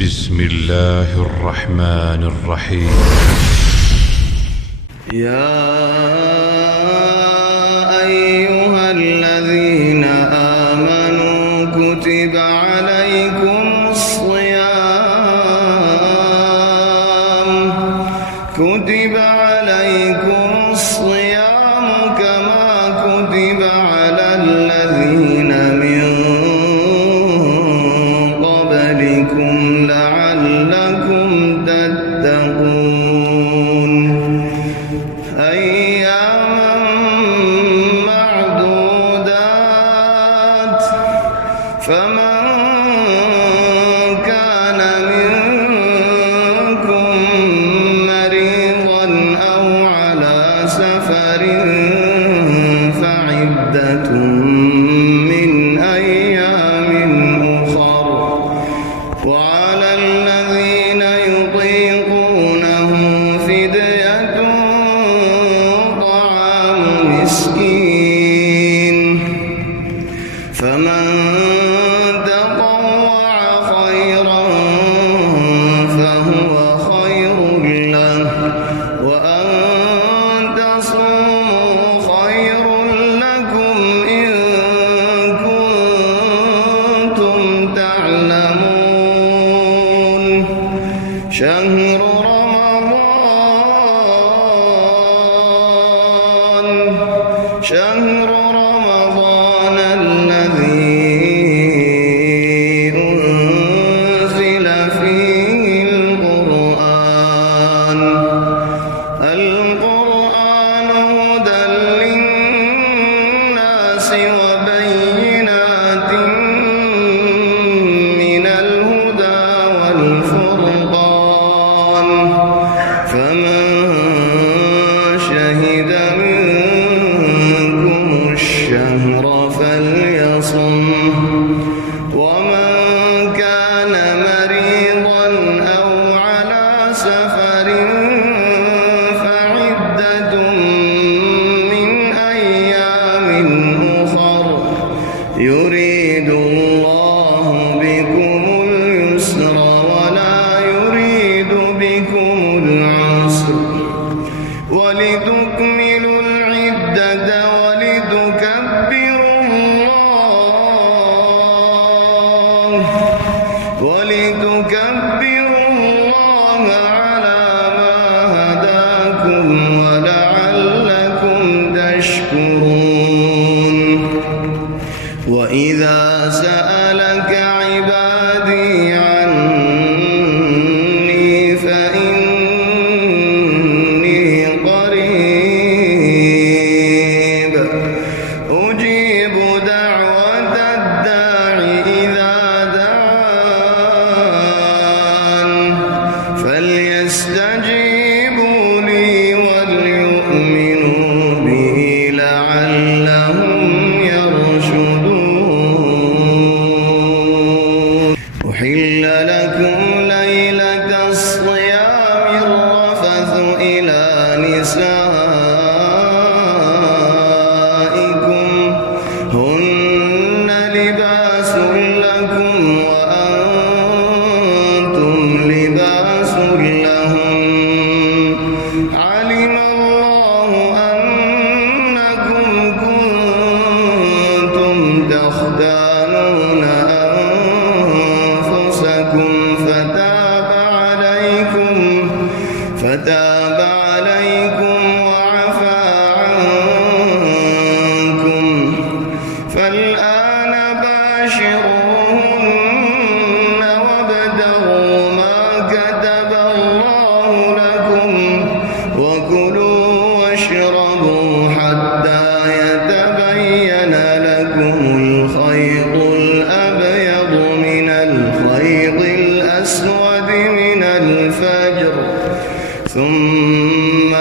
بسم الله الرحمن الرحيم. يا أيها الذين آمنوا كتب عليكم الصيام كما كتب على الذين من قبلكم لعلكم تتقون أياما معدودات فمن كان منكم مريضا أو على سفر فعدة من أيام أخر وعلى الذين يطيقونه فدية طعام مسكين فمن تطوع خيرا فهو خير له وأن تصوموا خير لكم إن كنتم تعلمون شهر رمضان الذي أنزل فيه القرآن هدى للناس وبينات من الهدى والفرقان فمن شهد منكم الشهر فليصم ومن كان مريضا أو على سفر فعدة من أيام أخر يريد الله بكم اليسر ولا يريد بكم العسر ولتكملوا العدة ولتكبروا الله على ما هداكم ولعلكم تشكرون وإذا سألك عبادي عني فإني قريب أجيب دعوة الداع إذا دعان فليستجيبوا لي وليؤمنوا بي لعلهم يرشدون أحل لكم ليلة الصيام الرفث إلى نسائكم هن لباس لكم وأنتم لباس لهم علم الله أنكم كنتم تختانون أنفسكم فتاب عليكم وعفى عنكم فالآن باشروهن وابتغوا ما كتب الله لكم وكلوا واشربوا حتى يتبين لكم الخيط الأبيض من الخيط الأسود من الفجر ثم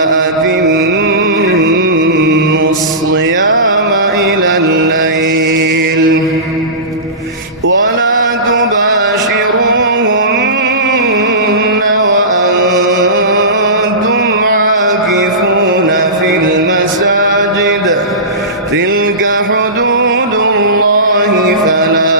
أتموا الصيام إلى الليل ولا تباشروهن وأنتم عاكفون في المساجد تلك حدود الله فلا